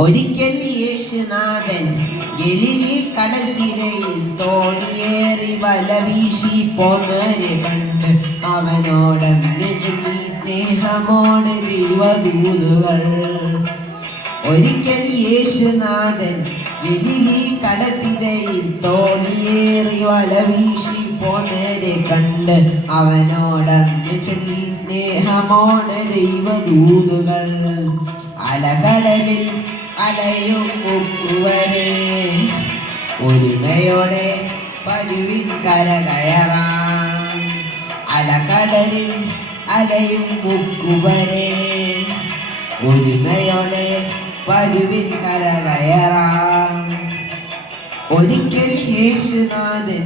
ഒരിക്കൽ യേശുനാഥൻ ഗലീലി കടൽത്തിരയിൽ തോണിയേറി വല വീശി പോന്നരെ കണ്ട് അവനോടന്ന് ചൊല്ലി സ്നേഹമോടെ ദൈവദൂതുകൾ. ഒരിക്കൽ യേശുനാഥൻ ഗലീലി കടൽത്തിരയിൽ തോണിയേറി വല വീശി പോന്നരെ കണ്ട് അവനോടന്ന് ചൊല്ലി സ്നേഹമോടെ ദൈവദൂതുകൾ. അലകടലിൽ അലയും മുക്കുവരെ ഒരുമയോടെ പരുവിൻ കരകയറാം. അലകടലിൽ അലയും മുക്കുവരെ ഒരുമയോടെ പരുവിൻ കരകയറാം. ഒരിക്കൽ യേശുനാഥൻ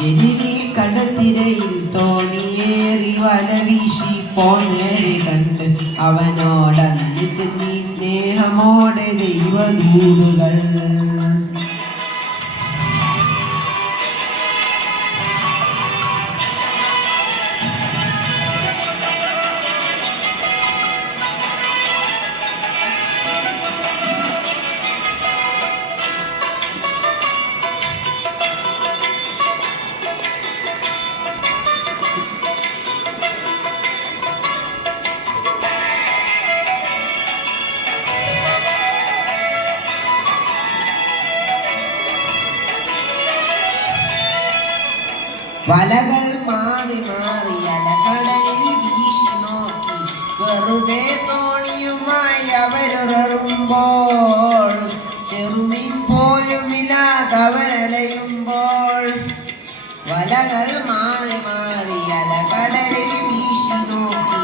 ഗലീലി കടൽത്തിരയിൽ തോണിയേറി വല വീശി പോന്നേറി കണ്ട് അവനോടന്ന് ചൊല്ലി സ്നേഹമോടെ ദൈവദൂതുകൾ. വലകൾ മാറി മാറി അലകടലിൽ വീശി നോക്കി വെറുതെ തോണിയുമായി അവരുററുമ്പോൾ ചെറുമീൻ പോലും ഇല്ലാതവരലയുമ്പോൾ. വലകൾ മാറി മാറി അലകടലിൽ വീശി നോക്കി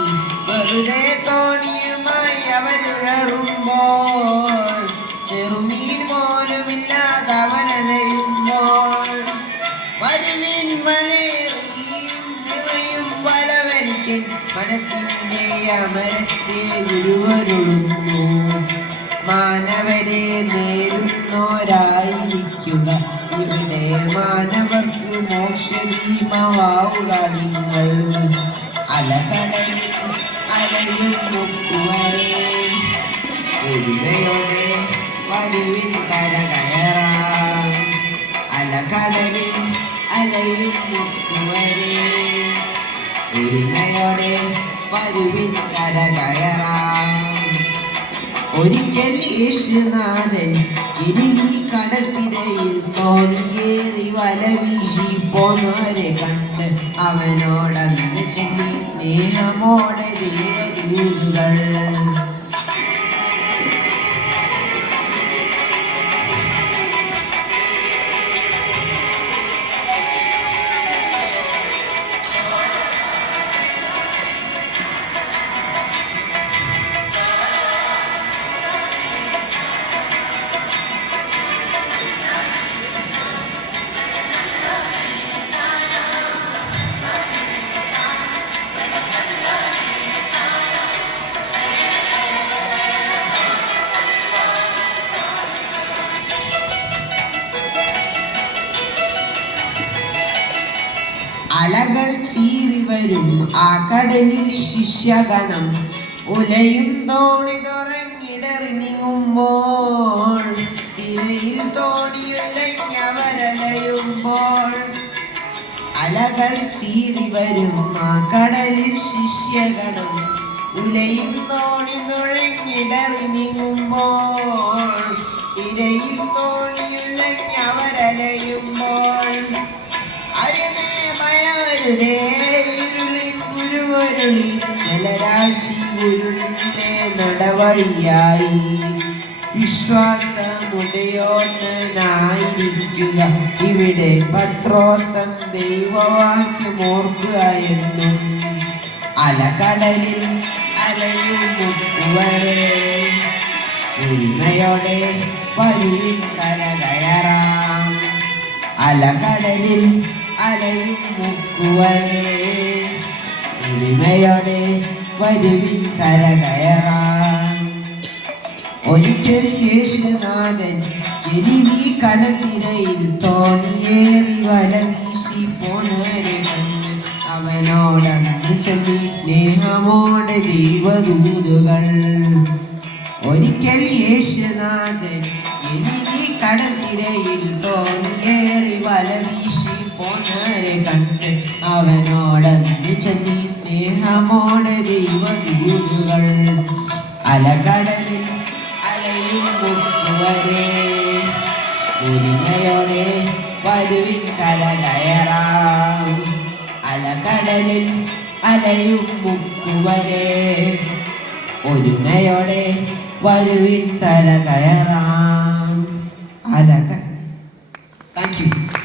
വെറുതെ തോണിയുമായി അവരുററുമ്പോൾ ചെറുമീൻ പോലും ഇല്ലാതവരലയുമ്പോൾ. വരുവിൻ വലയെറിയും നിറയും വലവരിക്കൻ മനസ്സിൻ്റെ അമരത്തെ ഗുരുവരുളുന്നു. മാനവരെ നേടുന്നോരായിരിക്കുക ഇവിടെ മാനവർക്ക് മോക്ഷദീപമാവുക നിങ്ങൾ. അലകടലിൽ അലയും മുക്കുവരെ ഒരുമയോടെ വരുവിൻ കരകയറാം. അലകടലിൽ അലയും മുക്കുവരെ ഒരുമയോടെ വരുവിൻ കരകയറാം. ഒരിക്കൽ യേശുനാഥൻ ഗലീലി കടൽത്തിരയിൽ തോണിയേറി വല വീശി പോന്നവരെ കണ്ട് അവനോടന്ന് ചൊല്ലി സ്നേഹമോടെ ദൈവദൂതുകൾ. അലകൾ ചീറി വരും ആ കടലിൽ ശിഷ്യഗണം ഉലയും തോണി തുറങ്ങിടറി നീങ്ങുമ്പോൾ തിരയിൽ തോണിയുലഞ്ഞവരലയുമ്പോൾ. അലകൾ ചീറി വരും ആ കടലിൽ ശിഷ്യഗണം ഉലയും തോണി തുഴഞ്ഞിടറി നീങ്ങുമ്പോൾ തിരയിൽ തോണിയുലഞ്ഞവരലയുമ്പോൾ. ഗുരുവരുളി ജലരാശി ഗുരുവിന്റെ നടവഴിയായി വിശ്വാസമുടയോന്നനായിരിക്കുക ഇവിടെ പത്രോസം ദൈവവാക്യമോർക്കുക എന്നും. അലകടലിൽ അലയും മുക്കുവരെ ഒരുമയോടെ വരുവിൻ കരകയറാം. അലകടലിൽ അലയും മുക്കുവരെ ഒരുമയോടെ വരുവിൻ കരകയറാം. ഒരിക്കൽ യേശുനാഥൻ എരിവി കടത്തിരയിൽ തോണിയേറി വല വീശി പോന്നരെ കണ്ട് അവനോടന്ന് ചൊല്ലി സ്നേഹമോടെ ദൈവദൂതുകൾ. ഒരിക്കൽ യേശുനാഥൻ എരിവി കടത്തിരയിൽ തോണിയേറി വല വീശി പോന്നരെ കണ്ട് അവനോടന്ന് ചൊല്ലി സ്നേഹമോടെ ദൈവദൂതുകൾ. അലകടലിൽ അലയും മുക്കുവരെ ഒരുമയോടെ വരുവിൻ കരകയറാം. അലകടലിൽ അലയും മുക്കുവരെ ഒരുമയോടെ വരുവിൻ കരകയറാം. Thank you.